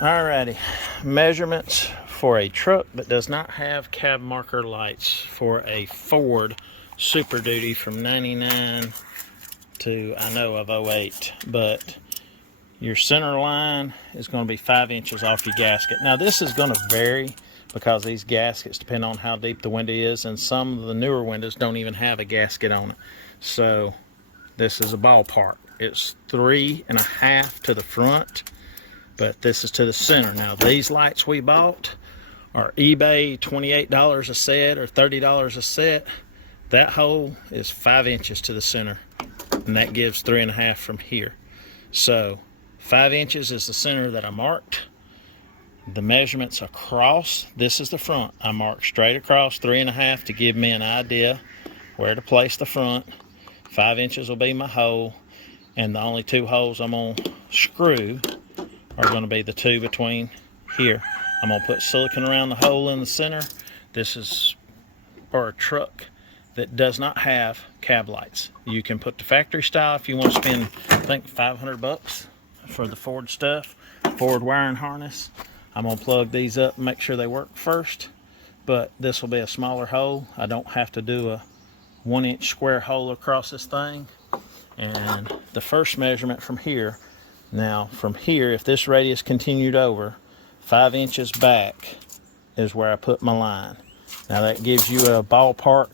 Alrighty, measurements for a truck that does not have cab marker lights for a Ford Super Duty from 99 to, I know, of 08, but your center line is going to be 5 inches off your gasket. Now this is going to vary because these gaskets depend on how deep the window is, and some of the newer windows don't even have a gasket on it. So this is a ballpark. It's 3.5 to the front, but this is to the center. Now these lights we bought are eBay, $28 a set or $30 a set. That hole is 5 inches to the center, and that gives 3.5 from here. So 5 inches is the center that I marked. The measurements across, this is the front. I marked straight across 3.5 to give me an idea where to place the front. 5 inches will be my hole, and the only 2 holes I'm going to screw are going to be the 2 between here. I'm going to put silicone around the hole in the center. This is for a truck that does not have cab lights. You can put the factory style if you want to spend, I think, $500 for the Ford stuff, Ford wiring harness. I'm going to plug these up and make sure they work first, but this will be a smaller hole. I don't have to do a 1-inch square hole across this thing. And the first measurement from here, now from here, if this radius continued over, 5 inches back is where I put my line. Now that gives you a ballpark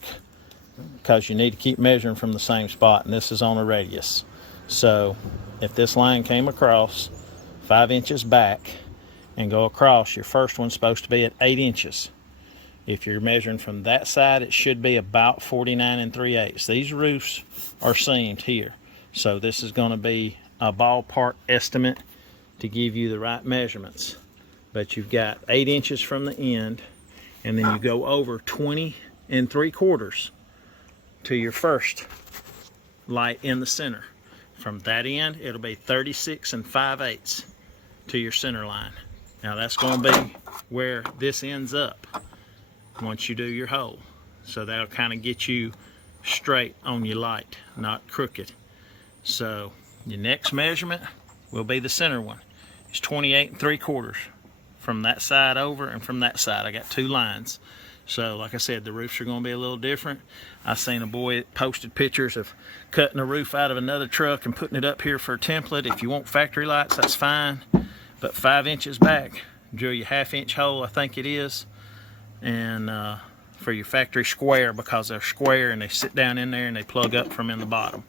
because you need to keep measuring from the same spot, and this is on a radius. So if this line came across 5 inches back and go across, your first one's supposed to be at 8 inches. If you're measuring from that side, it should be about 49 3/8. These roofs are seamed here, so this is going to be a ballpark estimate to give you the right measurements. But you've got 8 inches from the end, and then you go over 20 3/4 to your first light in the center. From that end, it'll be 36 5/8 to your center line. Now that's going to be where this ends up once you do your hole. So that'll kind of get you straight on your light, not crooked. So your next measurement will be the center one. It's 28 3/4 from that side over and from that side. I got 2 lines. So like I said, the roofs are going to be a little different. I seen a boy that posted pictures of cutting a roof out of another truck and putting it up here for a template. If you want factory lights, that's fine. But 5 inches back, drill your 1/2 inch hole, I think it is, and for your factory square, because they're square and they sit down in there and they plug up from in the bottom.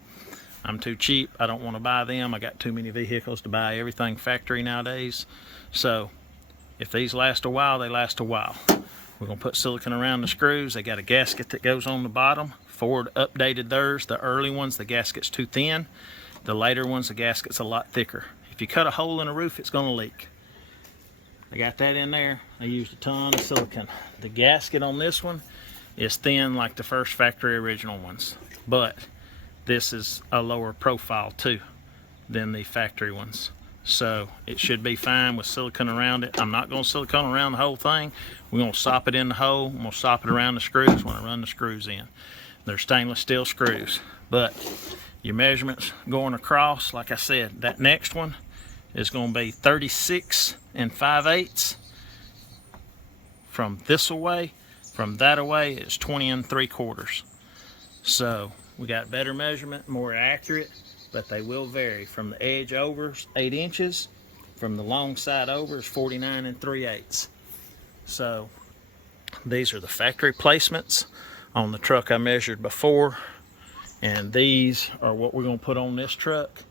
I'm too cheap. I don't want to buy them. I got too many vehicles to buy everything factory nowadays. So if these last a while, they last a while. We're going to put silicone around the screws. They got a gasket that goes on the bottom. Ford updated theirs. The early ones, the gasket's too thin. The later ones, the gasket's a lot thicker. If you cut a hole in a roof, it's going to leak. I got that in there. I used a ton of silicone. The gasket on this one is thin like the first factory original ones, but this is a lower profile too than the factory ones. So it should be fine with silicone around it. I'm not going to silicone around the whole thing. We're going to sop it in the hole. I'm going to sop it around the screws when I run the screws in. They're stainless steel screws. But your measurements going across, like I said, that next one is going to be 36 5/8 from this away. From that away is 20 3/4. So we got better measurement, more accurate, but they will vary. From the edge over is 8 inches, from the long side over is 49 3/8. So these are the factory placements on the truck I measured before, and these are what we're going to put on this truck.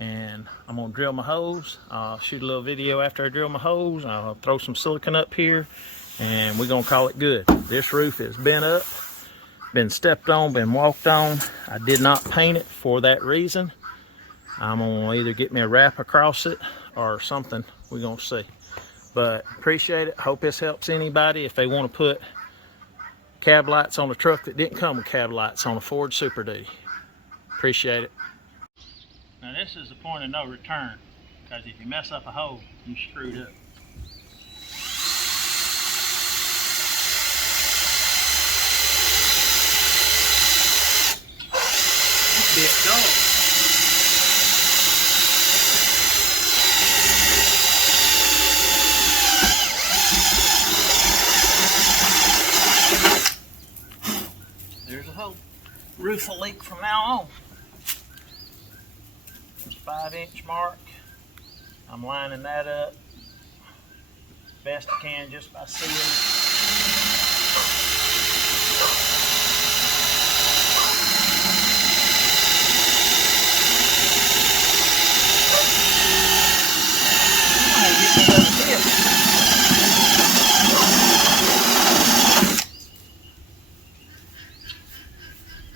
And I'm going to drill my holes. I'll shoot a little video after I drill my holes. I'll throw some silicone up here, and we're going to call it good. This roof has been up, been stepped on, been walked on. I did not paint it for that reason. I'm going to either get me a wrap across it or something. We're going to see. But appreciate it. Hope this helps anybody if they want to put cab lights on a truck that didn't come with cab lights on a Ford Super Duty. Appreciate it. Now this is the point of no return, because if you mess up a hole, you screwed up. Bit dull. whole roof will leak from now on. There's 5-inch mark. I'm lining that up best I can just by seeing it.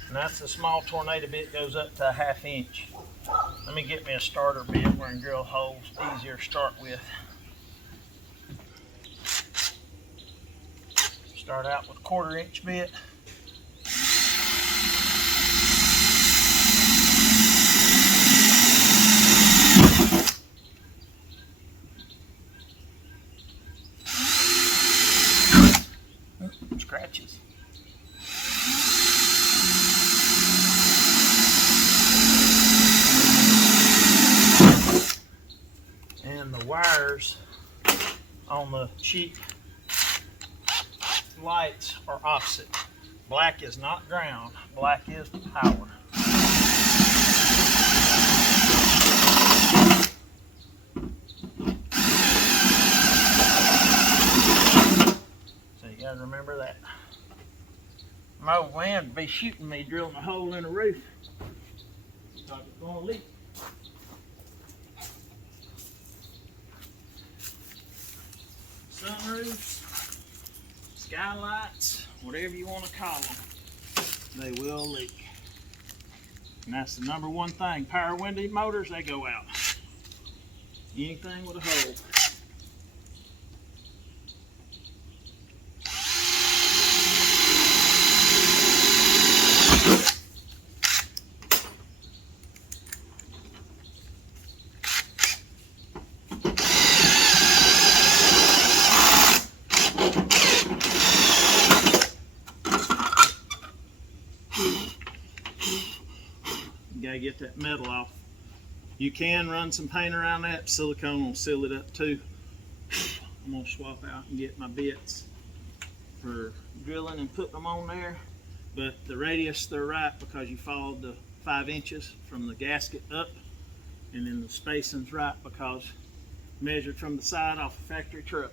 And that's the small tornado bit, goes up to a 1/2 inch. Let me get me a starter bit where I can drill holes easier to start with. Start out with a 1/4 inch bit. Scratches. And the wires on the cheap lights are opposite. Black is not ground, black is power. So you gotta remember that. My old man would be shooting me drilling a hole in the roof. Thought it was gonna leak. Sunroofs, skylights, whatever you want to call them, they will leak. And that's the number one thing. Power window motors, they go out. Anything with a hole. You gotta get that metal off. You can run some paint around that. Silicone will seal it up too. I'm gonna swap out and get my bits for drilling and putting them on there. But the radius, they're right because you followed the 5 inches from the gasket up, and then the spacing's right because measured from the side off a factory truck.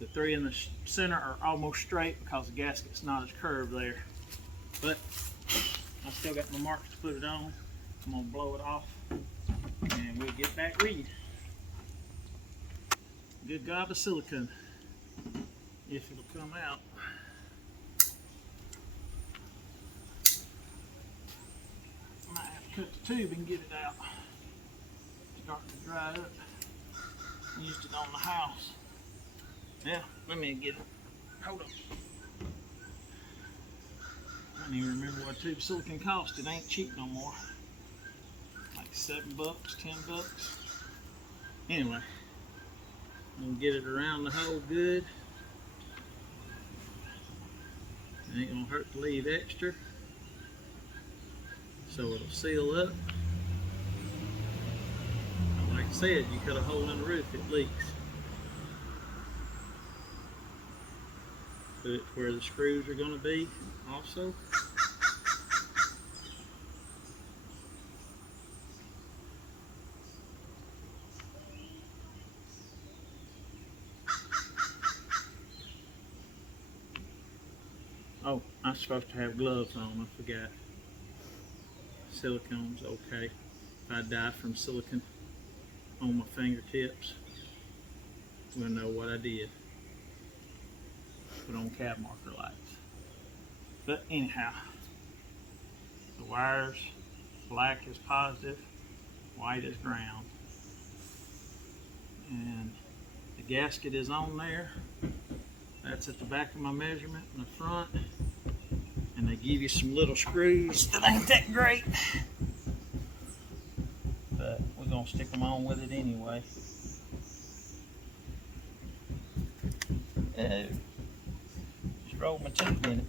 The 3 in the center are almost straight because the gasket's not as curved there. But I still got my marks to put it on. I'm gonna blow it off and we'll get back with you. Good gob of silicone, if it'll come out. Might have to cut the tube and get it out. Starting to dry up. Used it on the house. Yeah, let me get it. Hold on. I don't even remember what a tube of silicone cost. It ain't cheap no more. Like $7, $10. Anyway, I'm gonna get it around the hole good. It ain't gonna hurt to leave extra, so it'll seal up. Like I said, you cut a hole in the roof, it leaks. Put it where the screws are gonna be also. Oh, I'm supposed to have gloves on, I forgot. Silicone's okay. If I die from silicone on my fingertips, we'll know what I did. Put on cab marker lights. But anyhow, the wires, black is positive, white is ground. And the gasket is on there. That's at the back of my measurement in the front. And they give you some little screws that ain't that great. But we're gonna stick them on with it anyway. Just roll my tube in it.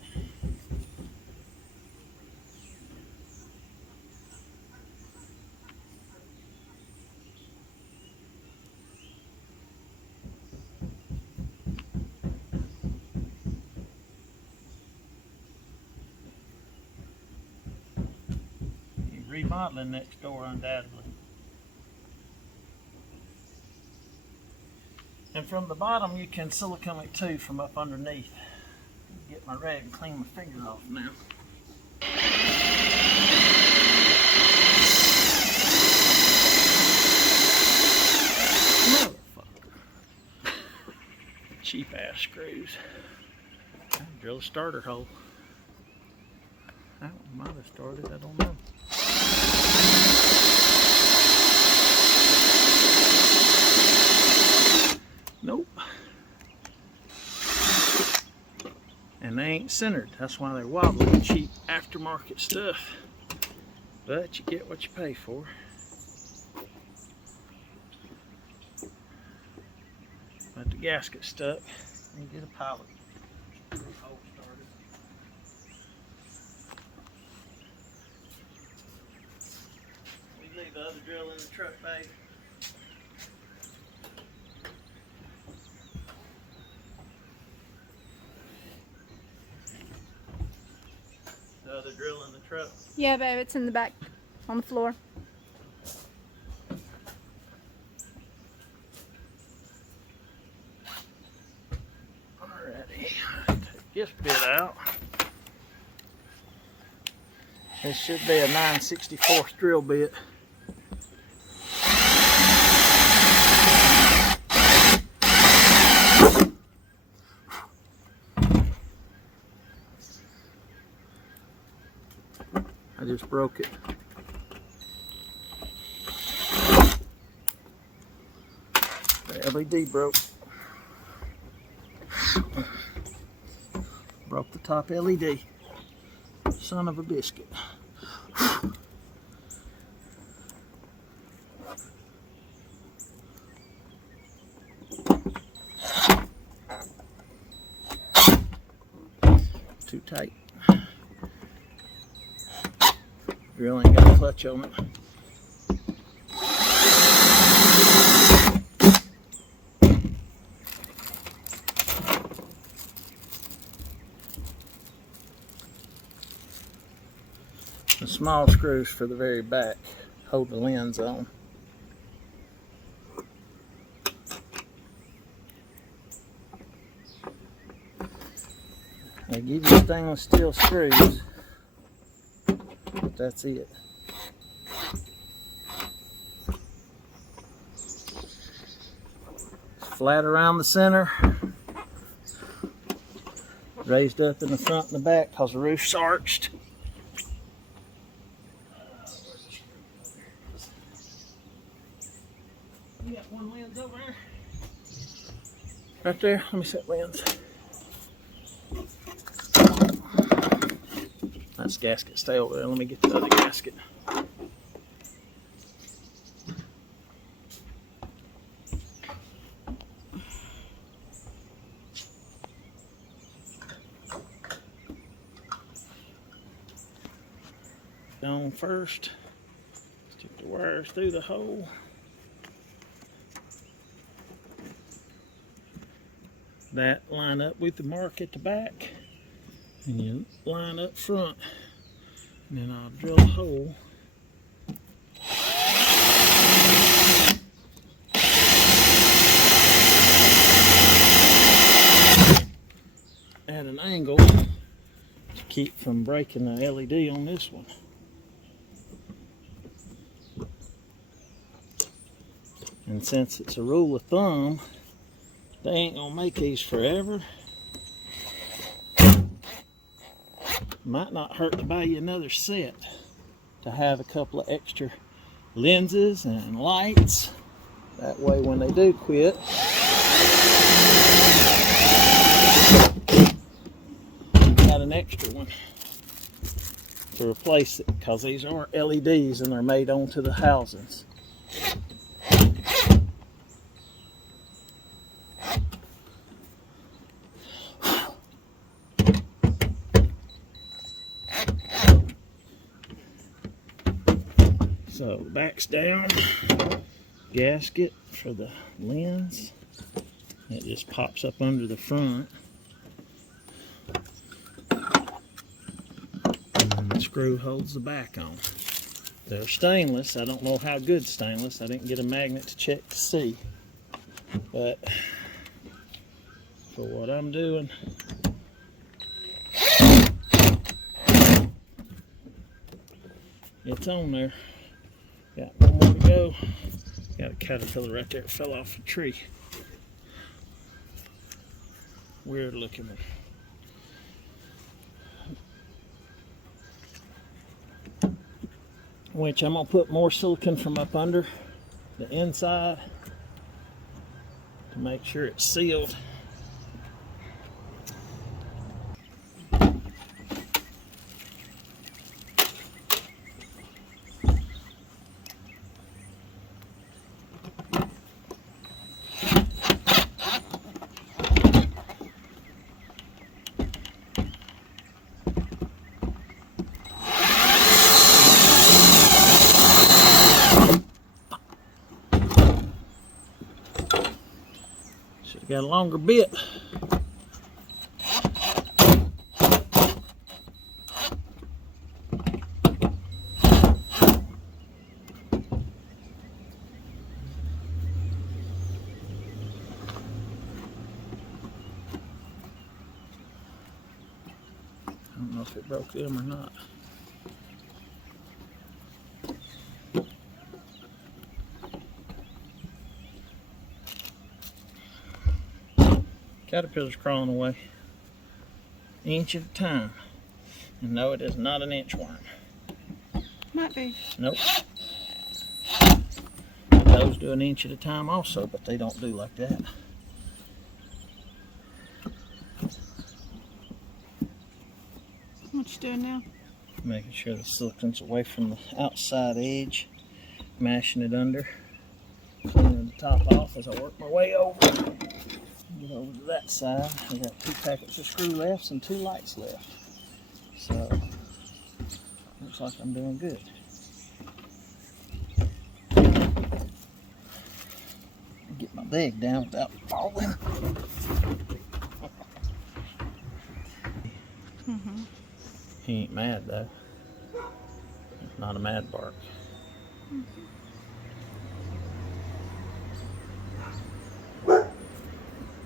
remodeling next door, undoubtedly. And from the bottom, you can silicone it too from up underneath. Get my rag and clean my finger off now. Motherfucker. Cheap ass screws. Drill a starter hole. That one might have started, I don't know. Nope. And they ain't centered. That's why they're wobbly. Cheap aftermarket stuff. But you get what you pay for. But the gasket stuck. And get a pilot. Hole started. We leave the other drill in the truck bay. The other drill in the truck. Yeah, babe, it's in the back on the floor. Alrighty, take this bit out. This should be a 9/64 drill bit. I just broke it. The LED broke. Broke the top LED. Son of a biscuit. Too tight. Drill ain't got a clutch on it. The small screws for the very back hold the lens on. They give you stainless steel screws, but that's it. Flat around the center, raised up in the front and the back because the roof's arched. You got one lens over there? Right there? Let me set lens. That's gasket. Stay over there. Let me get the other gasket. On first. Stick the wires through the hole. That line up with the mark at the back, and you line up front, and then I'll drill a hole at an angle to keep from breaking the LED on this one. And since it's a rule of thumb, they ain't gonna make these forever. Might not hurt to buy you another set to have a couple of extra lenses and lights. That way when they do quit, you've got an extra one to replace it, because these are LEDs and they're made onto the housings. So back's down, gasket for the lens. It just pops up under the front. And the screw holds the back on. They're stainless. I don't know how good stainless. I didn't get a magnet to check to see. But for what I'm doing, it's on there. Got one more to go. Got a caterpillar right there. It fell off a tree. Weird looking one. Which I'm gonna put more silicone from up under the inside to make sure it's sealed. Should have got a longer bit. I don't know if it broke them or not. Caterpillar's crawling away, inch at a time. And no, it is not an inchworm. Might be. Nope. Those do an inch at a time also, but they don't do like that. What you doing now? Making sure the silicone's away from the outside edge, mashing it under, cleaning the top off as I work my way over. Get over to that side. I got 2 packets of screw lefts and 2 lights left. So, looks like I'm doing good. Get my leg down without falling. He ain't mad though. It's not a mad bark.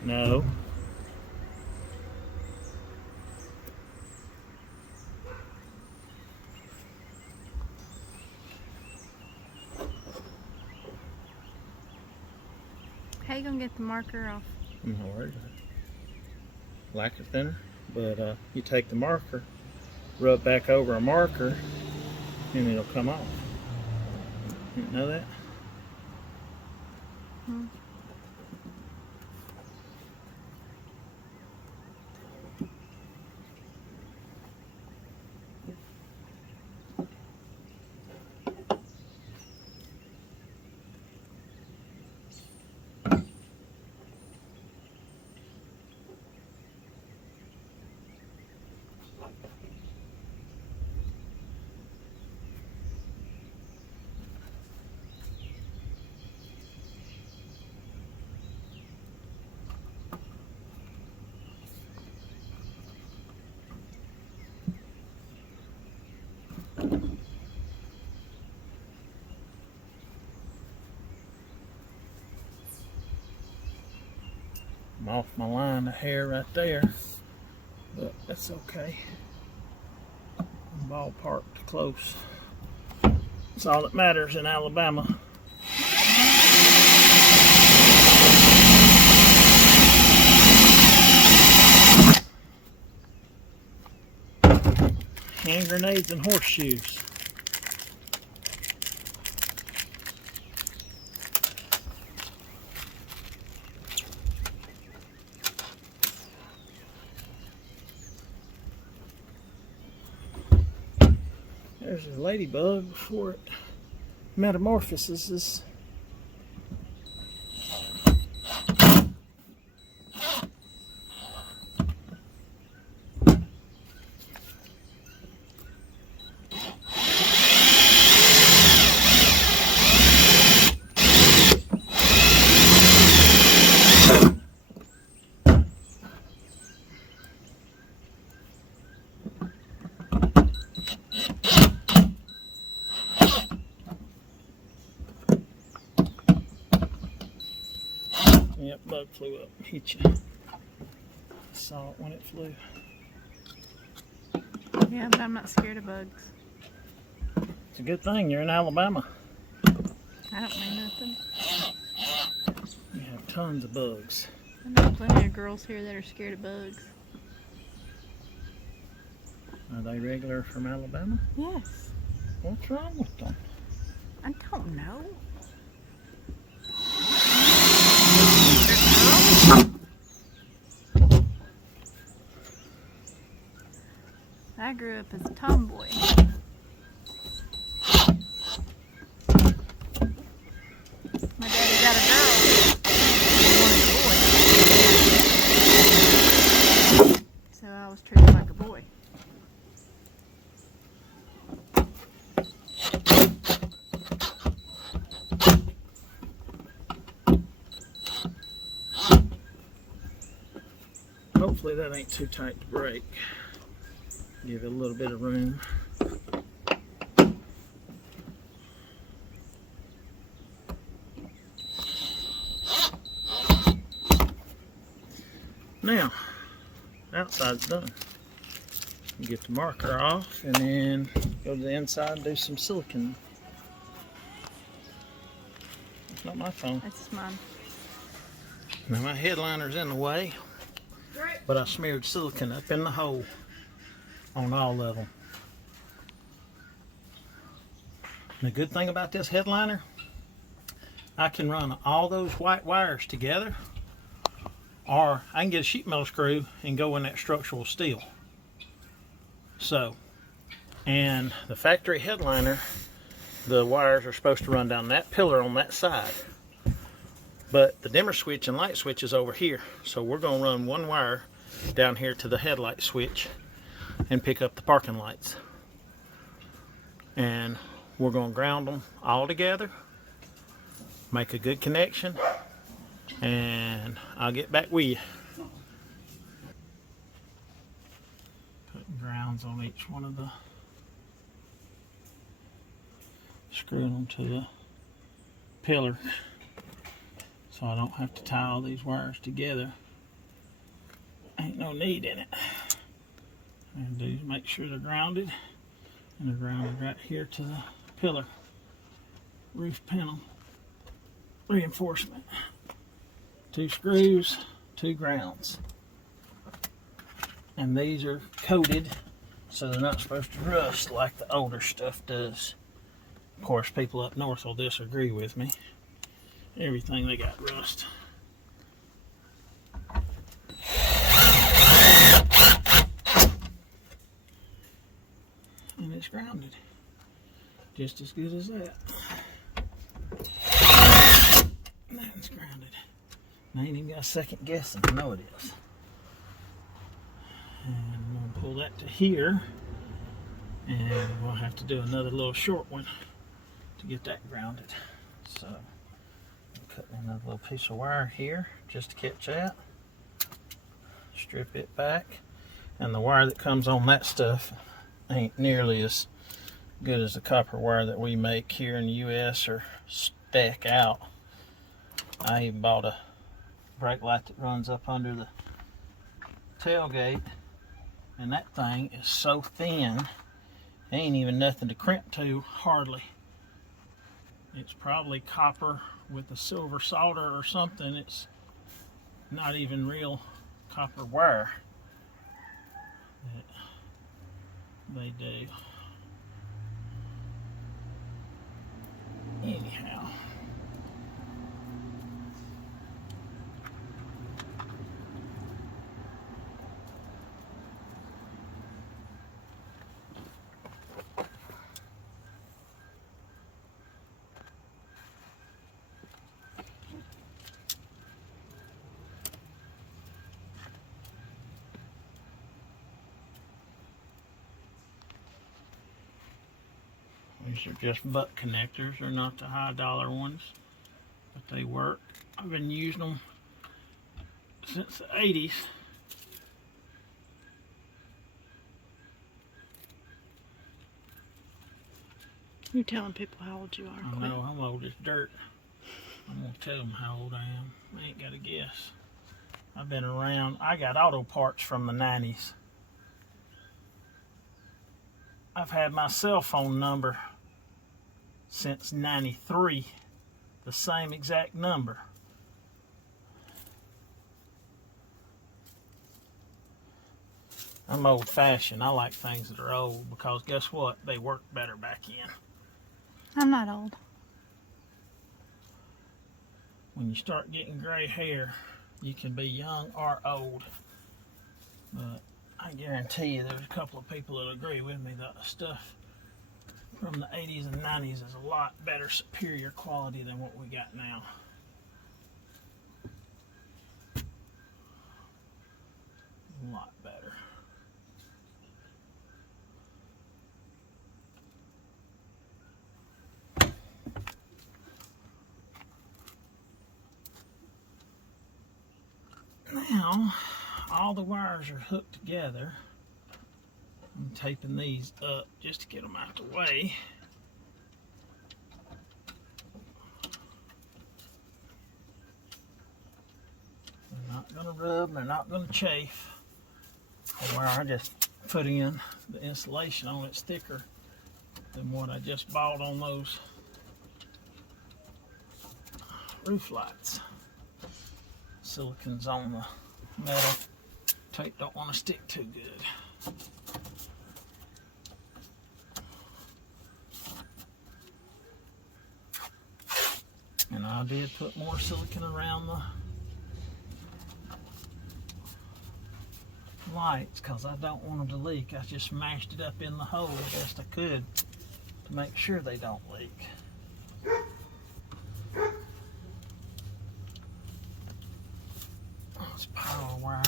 No. How you gonna get the marker off? I'm not worried. Lacquer thinner, but you take the marker, rub back over a marker, and it'll come off. You didn't know that? Hmm. I'm off my line of hair right there, but that's okay. I'm ballparked close. That's all that matters in Alabama. Hand grenades and horseshoes. There's a ladybug before it metamorphoses. Yep, bug flew up. Hit you. Saw it when it flew. Yeah, but I'm not scared of bugs. It's a good thing you're in Alabama. I don't mean nothing. You have tons of bugs. I know plenty of girls here that are scared of bugs. Are they regular from Alabama? Yes. What's wrong with them? I don't know. I grew up as a tomboy. My daddy got a girl. He wanted a boy. So I was treated like a boy. Hopefully that ain't too tight to break. Give it a little bit of room. Now, outside's done. You get the marker off and then go to the inside and do some silicone. It's not my phone. That's mine. Now my headliner's in the way, but I smeared silicone up in the hole on all of them. And the good thing about this headliner, I can run all those white wires together, or I can get a sheet metal screw and go in that structural steel. So, and the factory headliner, the wires are supposed to run down that pillar on that side. But the dimmer switch and light switch is over here. So we're going to run one wire down here to the headlight switch and pick up the parking lights. And we're going to ground them all together, make a good connection, and I'll get back with you. Putting grounds on each one of the, screwing them to the pillar so I don't have to tie all these wires together. Ain't no need in it. And do make sure they're grounded, and they're grounded right here to the pillar roof panel reinforcement. 2 screws, 2 grounds, and these are coated so they're not supposed to rust like the older stuff does. Of course, people up north will disagree with me. Everything they got rust. And it's grounded just as good as that. That's grounded. I ain't even got a second guessing. I know it is. And I'm going to pull that to here, and we'll have to do another little short one to get that grounded. So I'm cutting another little piece of wire here just to catch that. Strip it back, and the wire that comes on that stuff ain't nearly as good as the copper wire that we make here in the US or stack out. I even bought a brake light that runs up under the tailgate, and that thing is so thin, ain't even nothing to crimp to, hardly. It's probably copper with a silver solder or something. It's not even real copper wire that they do. Anyhow, these are just butt connectors. They're not the high dollar ones, but they work. I've been using them since the 80s. You're telling people how old you are. I know, I'm old as dirt. I'm gonna tell them how old I am. I ain't got a guess. I've been around. I got auto parts from the 90s. I've had my cell phone number since 93, the same exact number. I'm old-fashioned. I like things that are old because guess what? They work better back in. I'm not old. When you start getting gray hair, you can be young or old. But I guarantee you there's a couple of people that agree with me that the stuff from the 80s and 90s is a lot better, superior quality than what we got now. A lot better. Now, all the wires are hooked together. I'm taping these up just to get them out of the way. They're not going to rub, they're not going to chafe. The wire I just put in, the insulation on it's thicker than what I just bought on those roof lights. Silicon's on the metal. Tape don't want to stick too good. And I did put more silicone around the lights because I don't want them to leak. I just smashed it up in the hole as best I could to make sure they don't leak. This power wire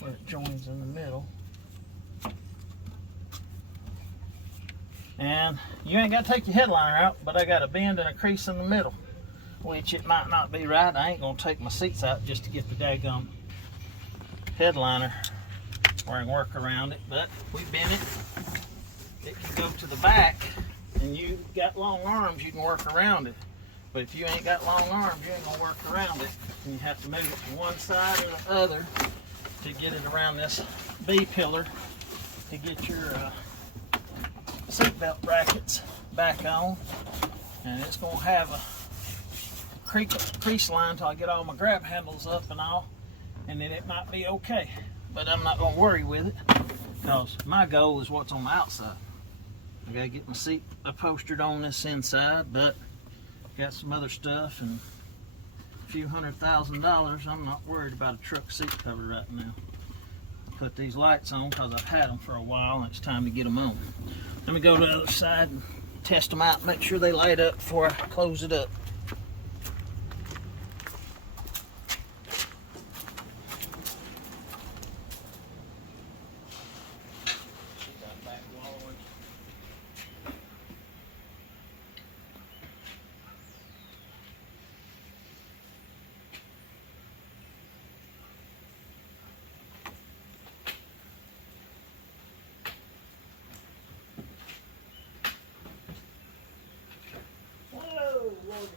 where it joins in the middle. And you ain't got to take your headliner out, but I got a bend and a crease in the middle, which it might not be right. I ain't gonna take my seats out just to get the daggum headliner where I can work around it, but we bent it. It can go to the back, and you got long arms, you can work around it. But if you ain't got long arms, you ain't gonna work around it. And you have to move it to one side or the other to get it around this B pillar to get your seatbelt brackets back on. And it's gonna have a crease line until I get all my grab handles up and all, and then it might be okay. But I'm not gonna worry with it because my goal is what's on the outside. I gotta get my seat upholstered on this inside, but got some other stuff and a few $100,000. I'm not worried about a truck seat cover right now. I put these lights on because I've had them for a while and it's time to get them on. Let me go to the other side and test them out, make sure they light up before I close it up.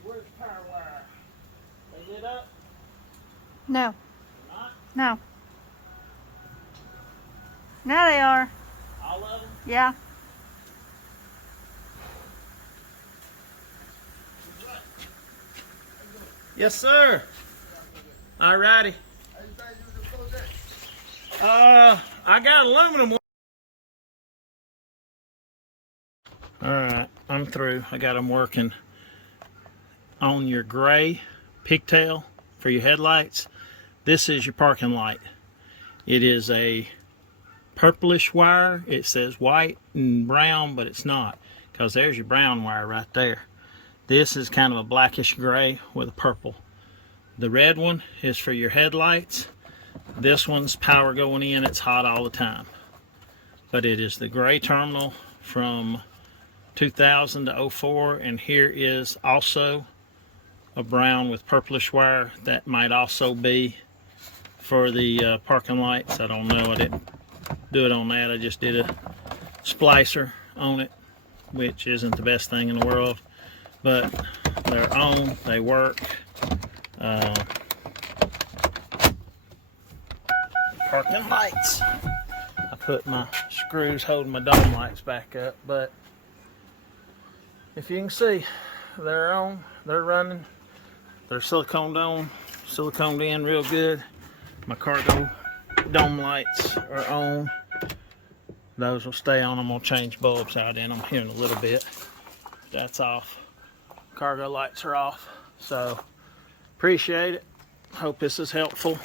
Where's the power wire? They lit up? No. Not? No. Now they are. All of them? Yeah. Yes, sir. All righty. I got aluminum. All right, I'm through. I got them working. On your gray pigtail for your headlights, this is your parking light. It is a purplish wire. It says white and brown, but it's not, because there's your brown wire right there. This is kind of a blackish gray with a purple. The red one is for your headlights. This one's power going in. It's hot all the time. But it is the gray terminal from 2000 to 04, and here is also a brown with purplish wire that might also be for the parking lights. I don't know. I didn't do it on that. I just did a splicer on it, which isn't the best thing in the world, but They're on, they work. Parking lights. I put my screws holding my dome lights back up, but if you can see, they're on, they're running. They're siliconed on, siliconed in real good. My cargo dome lights are on. Those will stay on. I'm gonna change bulbs out in them here in a little bit. That's off. Cargo lights are off. So appreciate it. Hope this is helpful.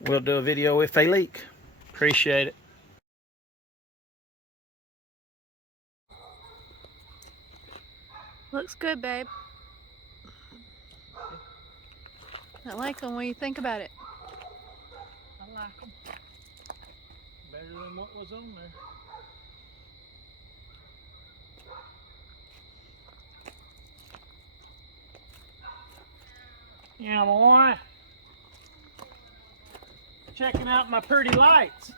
We'll do a video if they leak. Appreciate it. Looks good, babe. I like them. What do you think about it? I like them. Better than what was on there. Yeah, boy. Checking out my pretty lights.